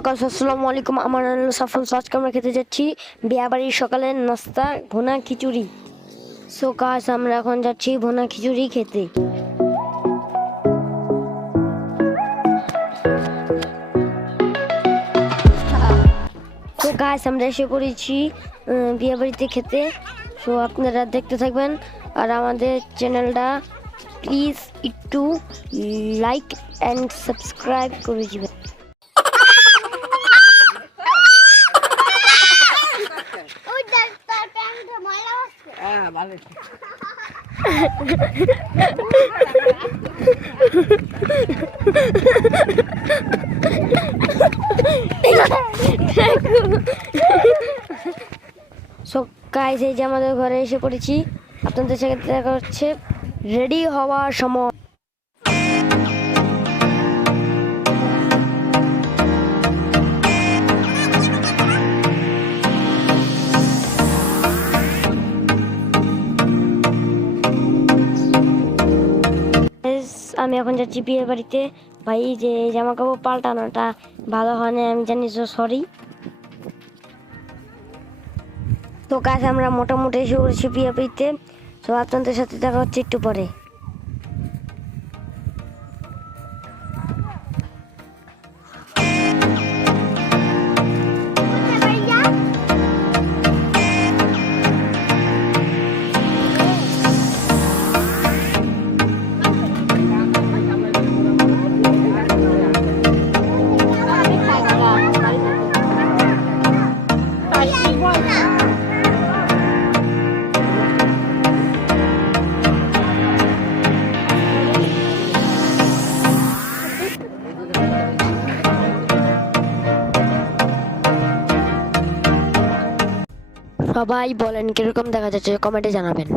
Hello guys, আসসালামু আলাইকুম। আমার নাম হলো সাফন। আজকে আমরা খেতে যাচ্ছি বিয়াবাড়ির সকালের নাস্তা ভুনা খিচুড়ি। সো গাইস, আমরা এখন যাচ্ছি ভুনা খিচুড়ি খেতে। তো গাইস, আমরা এসে পড়েছি বিয়াবাড়িতে খেতে। সো আপনারা দেখতে থাকবেন আর আমাদের চ্যানেলটা প্লিজ একটু লাইক অ্যান্ড সাবস্ক্রাইব করে দিবেন। সো গাইস, এই যে আমাদের ঘরে এসে পড়েছি। আপনাদের সাথে দেখা হচ্ছে রেডি হওয়ার সময়। আমি এখন যাচ্ছি বিয়ে বাড়িতে। ভাই, যে জামা কাপড় পাল্টানোটা ভালো হয় না, আমি জানি, তো সরি। তো গাছ, আমরা মোটামুটি এসে পড়েছি বিয়ে বাড়িতে। তো আপনাদের সাথে দেখা হচ্ছে একটু পরে। সবাই বলেন কিরকম দেখা যাচ্ছে, কমেন্টে জানাবেন।